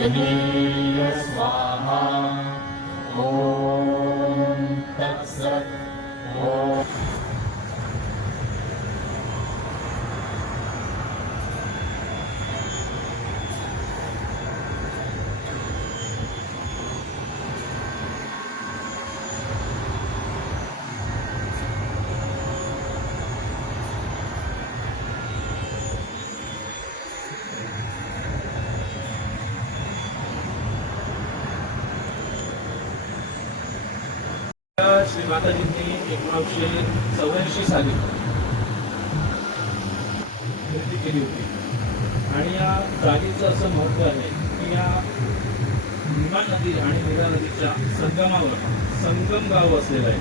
गणेय स्वाहा। ओम तत्सत्। ओम श्री माताजींनी 1984 साली खरेदी केली होती आणि या जागेचं असं महत्त्व आहे की या भीमा नदी आणि नीरा नदीच्या संगमावर संगम गाव असलेलं आहे।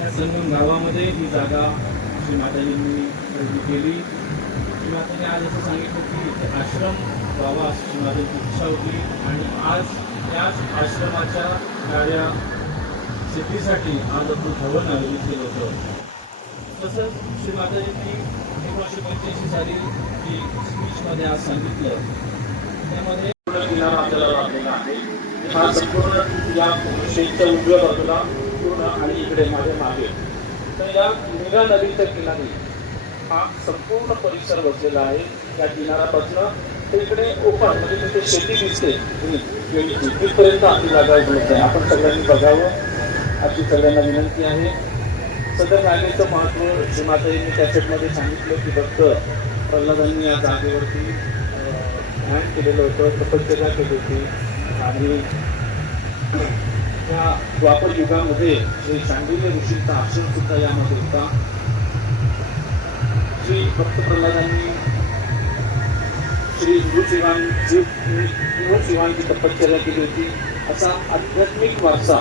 या संगम गावामध्ये ही जागा श्री माताजींनी खरेदी केली। श्री मातांनी आज असं सांगितलं की इथे आश्रम व्हावा अशी श्री मातांची इच्छा होती आणि आज याच आश्रमाच्या कार्या सिद्धीसाठी आज आपण भवन आयोजित केलं होतं। तसंच श्री माताजींनी 1985 साली जी स्पीचमध्ये आज सांगितलं त्यामध्ये किनारा आपल्याला लाभलेला आहे। हा संपूर्ण या शेतच्या उजव्या बाजूला पूर्ण आणि इकडे माझ्या मागे तर या नीरा नदीच्या किनारी हा संपूर्ण परिसर बसलेला आहे। या किनाऱ्यापासून इकडे ओपन म्हणजे तिथे शेती दिसते तिथपर्यंत आपली जागा उपलब्ध आहे। आपण सगळ्यांनी बघावं अशी सगळ्यांना विनंती आहे। सदर जागेचं महत्त्व श्री माताजींनी कॅसेटमध्ये सांगितलं की फक्त प्रल्हादांनी या जागेवरती ध्यान केलेलं होतं, तपश्चर्या केली होती आणि या द्वापर युगामध्ये श्री शांडिल्य ऋषींचा आश्रम सुद्धा यामध्ये होता। श्री भक्त प्रल्हादांनी श्री शिवांची तपश्चर्या केली होती। असा आध्यात्मिक वारसा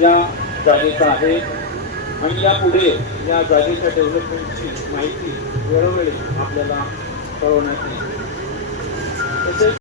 या जागेचा आहे आणि यापुढे या जागेच्या डेव्हलपमेंटची माहिती वेळोवेळी आपल्याला कळवण्यात येईल। तसेच